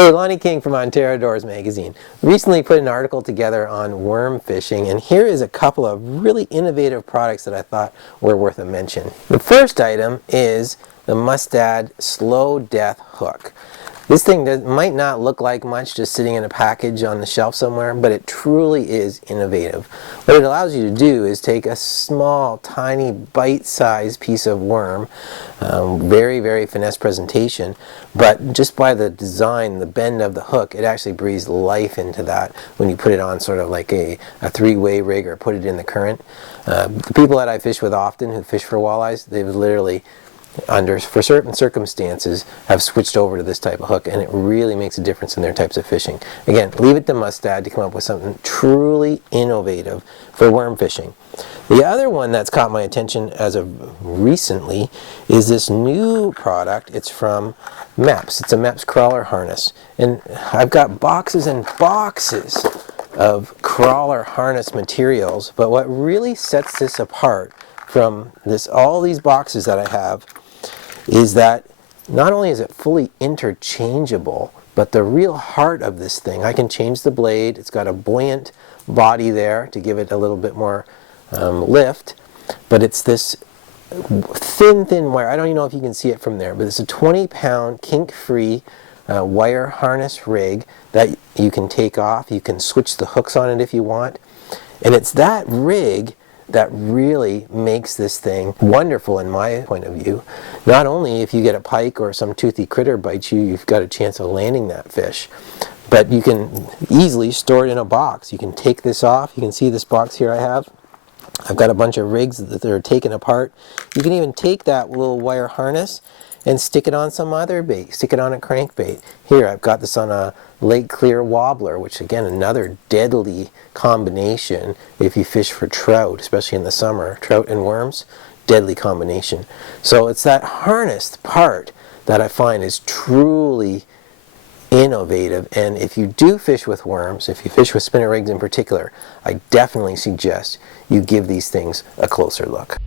Hey, Lonnie King from Ontario Doors Magazine. Recently put an article together on worm fishing, and here is a couple of really innovative products that I thought were worth a mention. The first item is the Mustad Slow Death Hook. This thing might not look like much just sitting in a package on the shelf somewhere, but it truly is innovative. What it allows you to do is take a small, tiny, bite-sized piece of worm, very, very finesse presentation, but just by the design, the bend of the hook, it actually breathes life into that when you put it on sort of like a three-way rig or put it in the current. The people that I fish with often who fish for walleyes, they've literally for certain circumstances have switched over to this type of hook, and it really makes a difference in their types of fishing. Again, leave it to Mustad to come up with something truly innovative for worm fishing. The other one that's caught my attention as of recently is this new product. It's from Meps. It's a Meps crawler harness, and I've got boxes and boxes of crawler harness materials, but what really sets this apart from all these boxes that I have is that not only is it fully interchangeable, but the real heart of this thing, I can change the blade. It's got a buoyant body there to give it a little bit more lift, but it's this thin wire. I don't even know if you can see it from there, but it's a 20-pound kink-free wire harness rig that you can take off. You can switch the hooks on it if you want, and it's that rig that really makes this thing wonderful in my point of view. Not only if you get a pike or some toothy critter bites you, you've got a chance of landing that fish, but you can easily store it in a box. You can take this off. You can see this box here I have. I've got a bunch of rigs that are taken apart. You can even take that little wire harness and stick it on some other bait, stick it on a crankbait. Here I've got this on a Lake Clear wobbler, which again another deadly combination if you fish for trout, especially in the summer. Trout and worms, deadly combination. So it's that harnessed part that I find is truly innovative, and if you do fish with worms, if you fish with spinner rigs in particular, I definitely suggest you give these things a closer look.